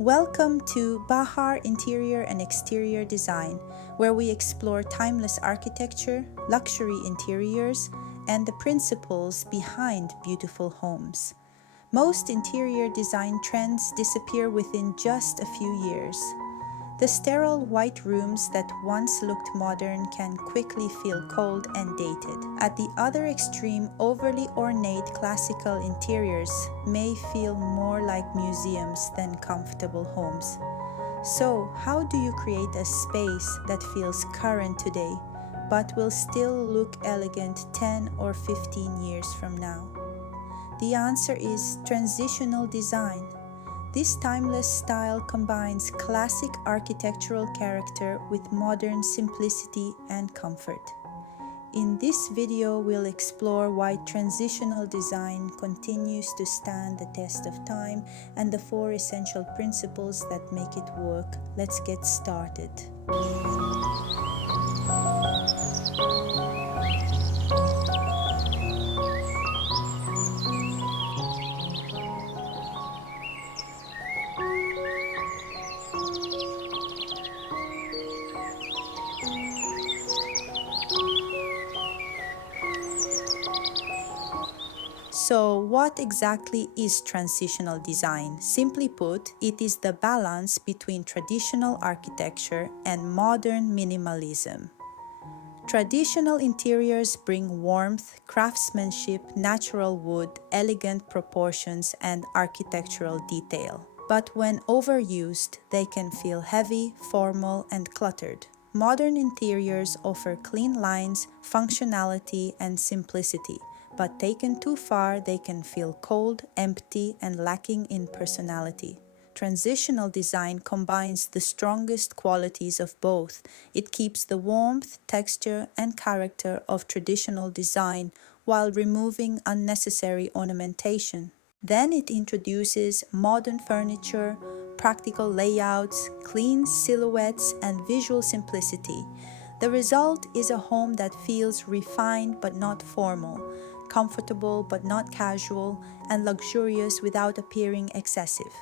Welcome to Bahar Interior and Exterior Design, where we explore timeless architecture, luxury interiors, and the principles behind beautiful homes. Most interior design trends disappear within just a few years. The sterile white rooms that once looked modern can quickly feel cold and dated. At the other extreme, overly ornate classical interiors may feel more like museums than comfortable homes. So, how do you create a space that feels current today, but will still look elegant 10 or 15 years from now? The answer is transitional design. This timeless style combines classic architectural character with modern simplicity and comfort. In this video, we'll explore why transitional design continues to stand the test of time and the 4 essential principles that make it work. Let's get started. So, what exactly is transitional design? Simply put, it is the balance between traditional architecture and modern minimalism. Traditional interiors bring warmth, craftsmanship, natural wood, elegant proportions, and architectural detail. But when overused, they can feel heavy, formal, and cluttered. Modern interiors offer clean lines, functionality, and simplicity. But taken too far, they can feel cold, empty, and lacking in personality. Transitional design combines the strongest qualities of both. It keeps the warmth, texture, and character of traditional design while removing unnecessary ornamentation. Then it introduces modern furniture, practical layouts, clean silhouettes, and visual simplicity. The result is a home that feels refined but not formal, comfortable but not casual, and luxurious without appearing excessive.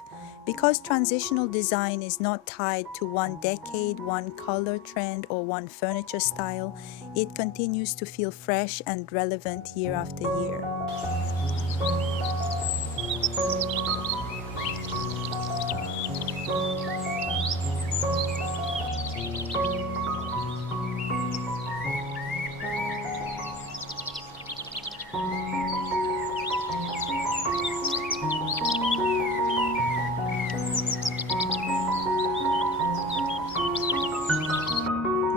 Because transitional design is not tied to one decade, one color trend, or one furniture style, it continues to feel fresh and relevant year after year.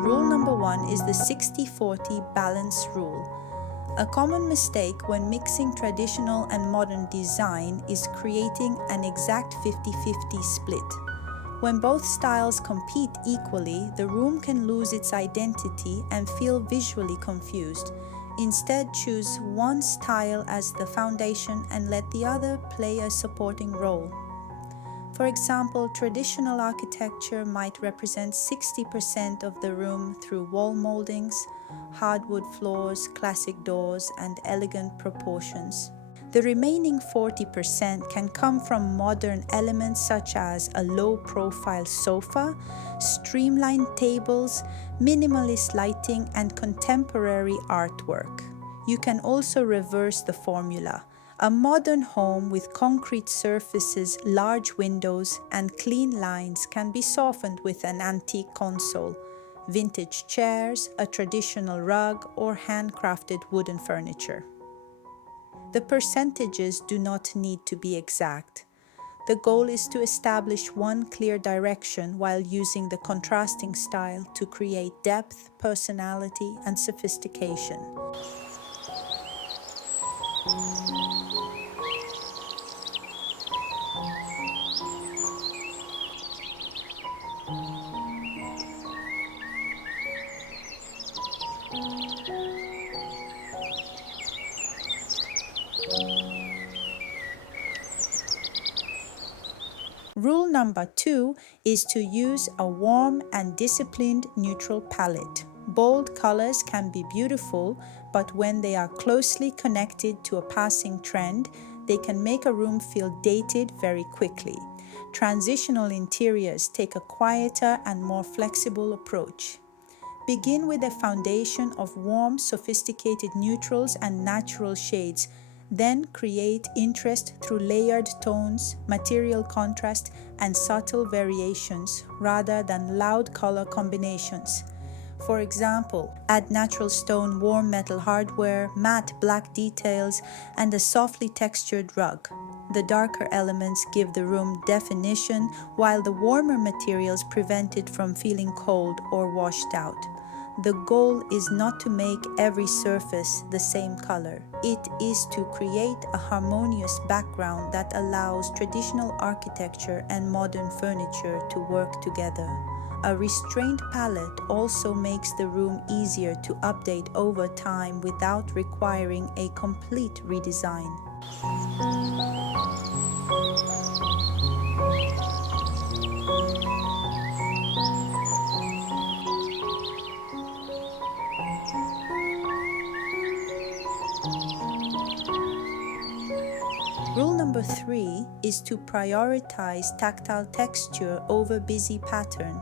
Rule number 1 is the 60-40 balance rule. A common mistake when mixing traditional and modern design is creating an exact 50-50 split. When both styles compete equally, the room can lose its identity and feel visually confused. Instead, choose one style as the foundation and let the other play a supporting role. For example, traditional architecture might represent 60% of the room through wall moldings, hardwood floors, classic doors, and elegant proportions. The remaining 40% can come from modern elements such as a low-profile sofa, streamlined tables, minimalist lighting, and contemporary artwork. You can also reverse the formula. A modern home with concrete surfaces, large windows, and clean lines can be softened with an antique console, vintage chairs, a traditional rug, or handcrafted wooden furniture. The percentages do not need to be exact. The goal is to establish one clear direction while using the contrasting style to create depth, personality, and sophistication. Rule number 2 is to use a warm and disciplined neutral palette. Bold colors can be beautiful, but when they are closely connected to a passing trend, they can make a room feel dated very quickly. Transitional interiors take a quieter and more flexible approach. Begin with a foundation of warm, sophisticated neutrals and natural shades. Then create interest through layered tones, material contrast, and subtle variations rather than loud color combinations. For example, add natural stone, warm metal hardware, matte black details, and a softly textured rug. The darker elements give the room definition, while the warmer materials prevent it from feeling cold or washed out. The goal is not to make every surface the same color. It is to create a harmonious background that allows traditional architecture and modern furniture to work together. A restrained palette also makes the room easier to update over time without requiring a complete redesign. Rule number 3 is to prioritize tactile texture over busy pattern.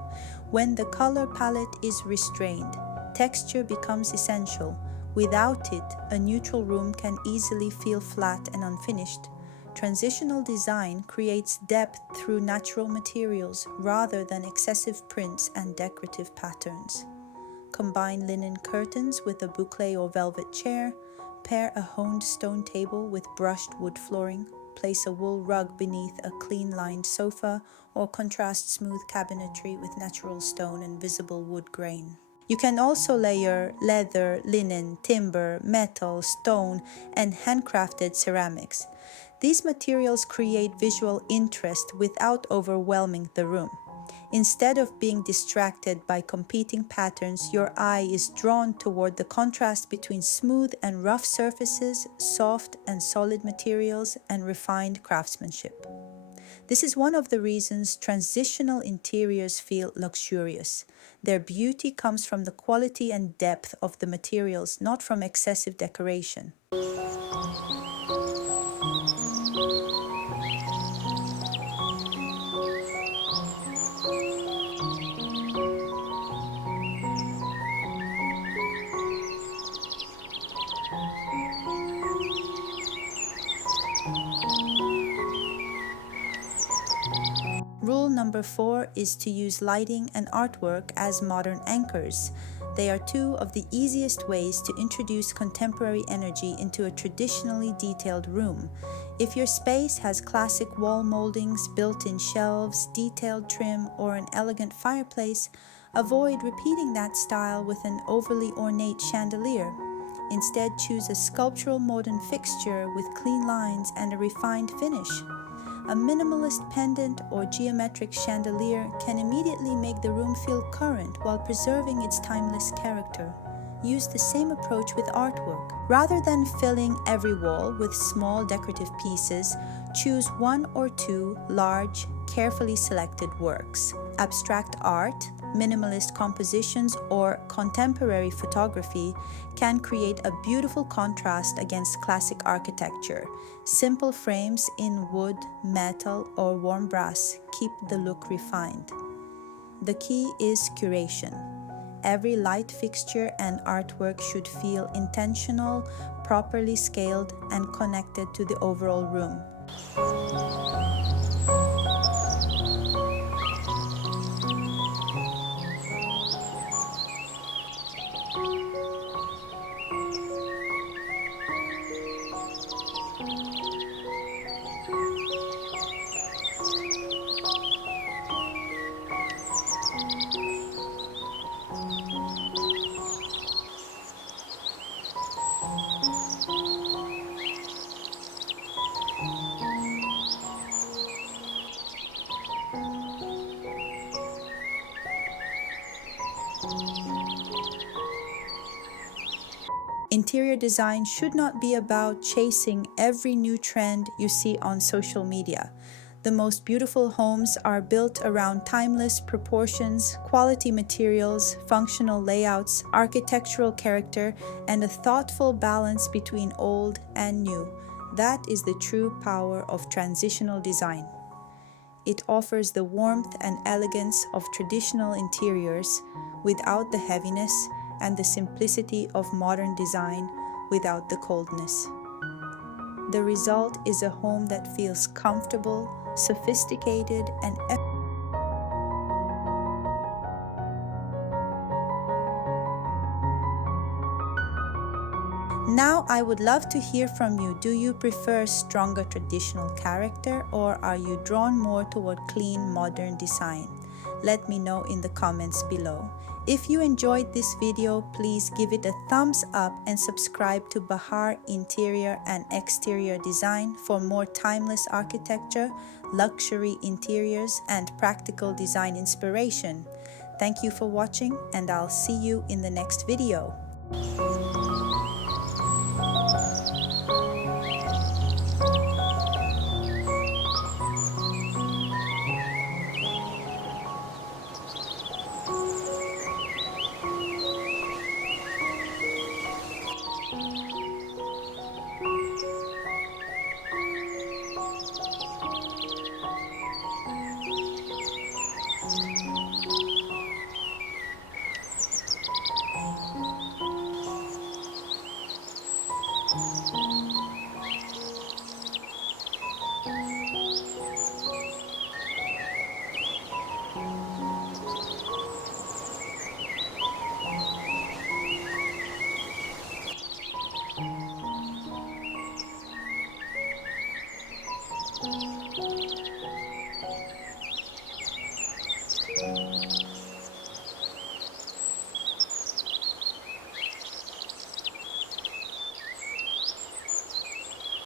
When the color palette is restrained, texture becomes essential. Without it, a neutral room can easily feel flat and unfinished. Transitional design creates depth through natural materials rather than excessive prints and decorative patterns. Combine linen curtains with a boucle or velvet chair. Pair a honed stone table with brushed wood flooring. Place a wool rug beneath a clean-lined sofa, or contrast smooth cabinetry with natural stone and visible wood grain. You can also layer leather, linen, timber, metal, stone, and handcrafted ceramics. These materials create visual interest without overwhelming the room. Instead of being distracted by competing patterns, your eye is drawn toward the contrast between smooth and rough surfaces, soft and solid materials, and refined craftsmanship. This is one of the reasons transitional interiors feel luxurious. Their beauty comes from the quality and depth of the materials, not from excessive decoration. Rule number 4 is to use lighting and artwork as modern anchors. They are two of the easiest ways to introduce contemporary energy into a traditionally detailed room. If your space has classic wall moldings, built-in shelves, detailed trim, or an elegant fireplace, avoid repeating that style with an overly ornate chandelier. Instead, choose a sculptural modern fixture with clean lines and a refined finish. A minimalist pendant or geometric chandelier can immediately make the room feel current while preserving its timeless character. Use the same approach with artwork. Rather than filling every wall with small decorative pieces, choose one or two large, carefully selected works. Abstract art, minimalist compositions, or contemporary photography can create a beautiful contrast against classic architecture. Simple frames in wood, metal, or warm brass keep the look refined. The key is curation. Every light fixture and artwork should feel intentional, properly scaled, and connected to the overall room. Interior design should not be about chasing every new trend you see on social media. The most beautiful homes are built around timeless proportions, quality materials, functional layouts, architectural character, and a thoughtful balance between old and new. That is the true power of transitional design. It offers the warmth and elegance of traditional interiors without the heaviness and the simplicity of modern design without the coldness. The result is a home that feels comfortable, sophisticated, and Now, I would love to hear from you. Do you prefer stronger traditional character, or are you drawn more toward clean, modern design? Let me know in the comments below. If you enjoyed this video, please give it a thumbs up and subscribe to Bahar Interior and Exterior Design for more timeless architecture, luxury interiors, and practical design inspiration. Thank you for watching, and I'll see you in the next video.